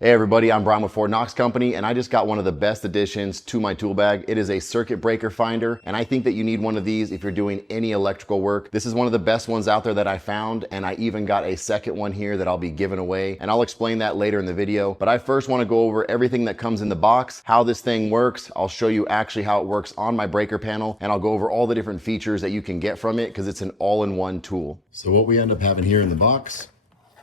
Hey everybody, I'm Brian with Fort Knox Company, and I just got one of the best additions to my tool bag. It is a circuit breaker finder, and I think that you need one of these if you're doing any electrical work. This is one of the best ones out there that I found, and I even got a second one here that I'll be giving away, and I'll explain that later in the video. But I first want to go over everything that comes in the box, how this thing works. I'll show you actually how it works on my breaker panel, and I'll go over all the different features that you can get from it because it's an all-in-one tool. So what we end up having here in the box,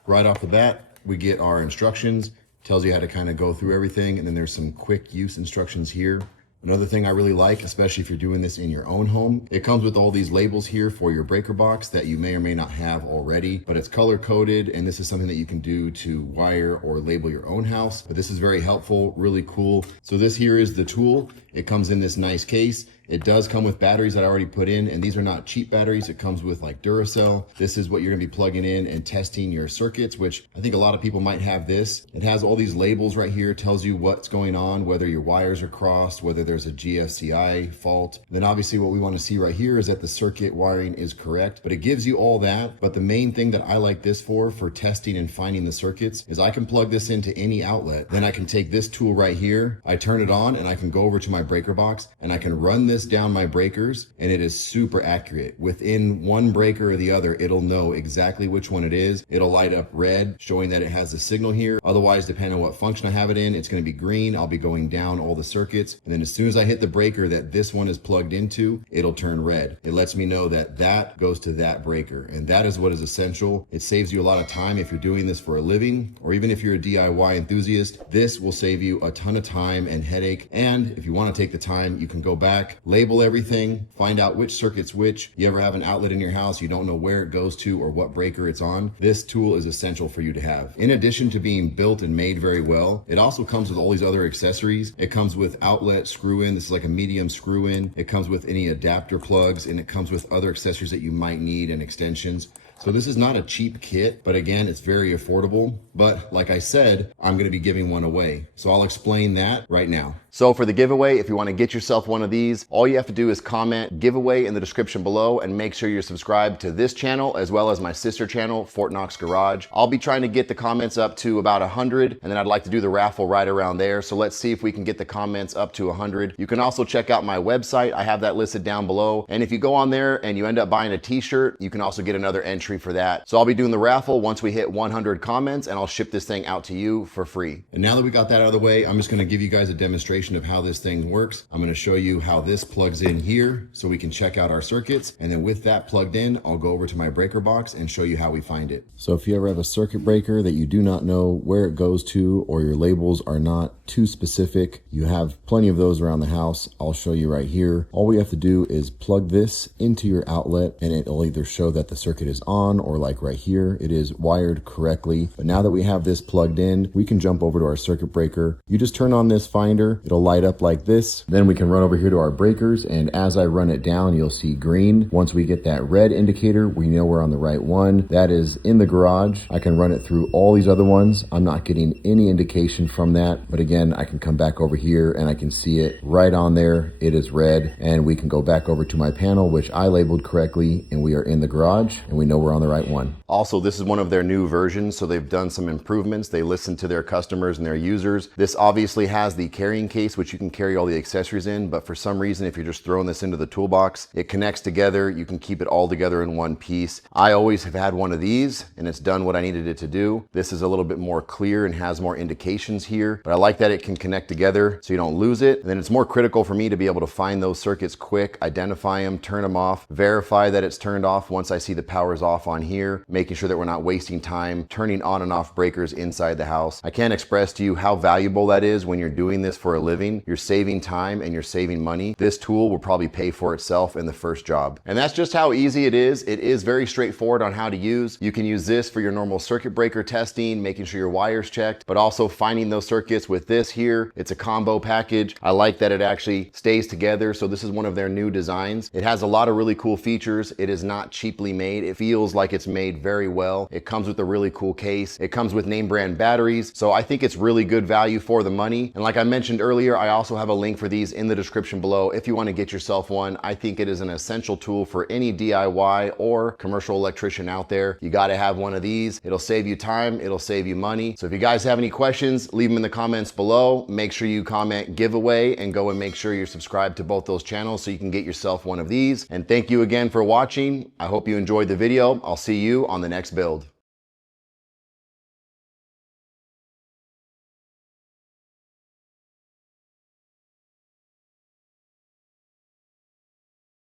right off the bat, we get our instructions. Tells you how to kind of go through everything, and then there's some quick use instructions here. Another thing I really like, especially if you're doing this in your own home, it comes with all these labels here for your breaker box that you may or may not have already, but it's color coded, and this is something that you can do to wire or label your own house. But this is very helpful, really cool. So this here is the tool. It comes in this nice case. It does come with batteries that I already put in, and these are not cheap batteries. It comes with like Duracell. This is what you're gonna be plugging in and testing your circuits, which I think a lot of people might have this. It has all these labels right here, tells you what's going on, whether your wires are crossed, whether there's a GFCI fault. And then obviously what we wanna see right here is that the circuit wiring is correct, but it gives you all that. But the main thing that I like this for testing and finding the circuits, is I can plug this into any outlet. Then I can take this tool right here, I turn it on, and I can go over to my breaker box, and I can run this down my breakers, and it is super accurate. Within one breaker or the other, it'll know exactly which one it is. It'll light up red, showing that it has a signal here. Otherwise, depending on what function I have it in, it's going to be green. I'll be going down all the circuits, and then as soon as I hit the breaker that this one is plugged into, it'll turn red. It lets me know that that goes to that breaker, and that is what is essential. It saves you a lot of time if you're doing this for a living, or even if you're a DIY enthusiast. This will save you a ton of time and headache, and if you want to take the time, you can go back, label everything, find out which circuit's which. You ever have an outlet in your house, you don't know where it goes to or what breaker it's on, this tool is essential for you to have. In addition to being built and made very well, it also comes with all these other accessories. It comes with outlet screw in. This is like a medium screw in. It comes with any adapter plugs, and it comes with other accessories that you might need and extensions. So this is not a cheap kit, but again, it's very affordable. But like I said, I'm gonna be giving one away. So I'll explain that right now. So for the giveaway, if you wanna get yourself one of these, all you have to do is comment giveaway in the description below, and make sure you're subscribed to this channel as well as my sister channel, Fort Knox Garage. I'll be trying to get the comments up to about 100, and then I'd like to do the raffle right around there. So let's see if we can get the comments up to 100. You can also check out my website. I have that listed down below. And if you go on there and you end up buying a t-shirt, you can also get another entry for that. So I'll be doing the raffle once we hit 100 comments, and I'll ship this thing out to you for free. And now that we got that out of the way, I'm just gonna give you guys a demonstration of how this thing works. I'm gonna show you how this plugs in here so we can check out our circuits. And then with that plugged in, I'll go over to my breaker box and show you how we find it. So if you ever have a circuit breaker that you do not know where it goes to, or your labels are not too specific, you have plenty of those around the house, I'll show you right here. All we have to do is plug this into your outlet, and it'll either show that the circuit is on, or like right here, it is wired correctly. But now that we have this plugged in, we can jump over to our circuit breaker. You just turn on this finder, it'll light up like this. Then we can run over here to our breakers, and as I run it down, you'll see green. Once we get that red indicator, we know we're on the right one. That is in the garage. I can run it through all these other ones. I'm not getting any indication from that, but again, I can come back over here and I can see it right on there. It is red, and we can go back over to my panel, which I labeled correctly, and we are in the garage, and we know we're on the right one. Also, this is one of their new versions, so they've done some improvements. They listen to their customers and their users. This obviously has the carrying case, which you can carry all the accessories in, but for some reason, if you're just throwing this into the toolbox, it connects together. You can keep it all together in one piece. I always have had one of these, and it's done what I needed it to do. This is a little bit more clear and has more indications here, but I like that it can connect together so you don't lose it. And then it's more critical for me to be able to find those circuits quick, identify them, turn them off, verify that it's turned off once I see the power's off on here, making sure that we're not wasting time turning on and off breakers inside the house. I can't express to you how valuable that is when you're doing this for a living. You're saving time and you're saving money. This tool will probably pay for itself in the first job. And that's just how easy it is. It is very straightforward on how to use. You can use this for your normal circuit breaker testing, making sure your wires checked, but also finding those circuits with this here. It's a combo package. I like that it actually stays together. So this is one of their new designs. It has a lot of really cool features. It is not cheaply made. It feels feels like it's made very well. It comes with a really cool case. It comes with name brand batteries. So I think it's really good value for the money. And like I mentioned earlier, I also have a link for these in the description below if you want to get yourself one. I think it is an essential tool for any DIY or commercial electrician out there. You got to have one of these. It'll save you time. It'll save you money. So if you guys have any questions, leave them in the comments below. Make sure you comment giveaway and go and make sure you're subscribed to both those channels so you can get yourself one of these. And thank you again for watching. I hope you enjoyed the video. I'll see you on the next build.